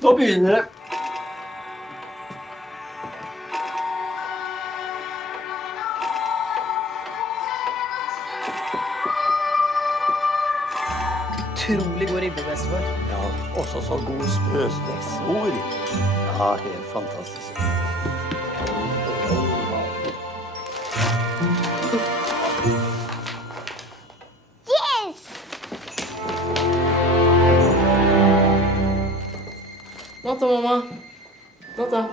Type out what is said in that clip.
Nå begynner det. Utrolig god ribbe, bestefar. Ja, også så god sprøsteksord. Ja, helt fantastisk. Natta, mamma. Natta.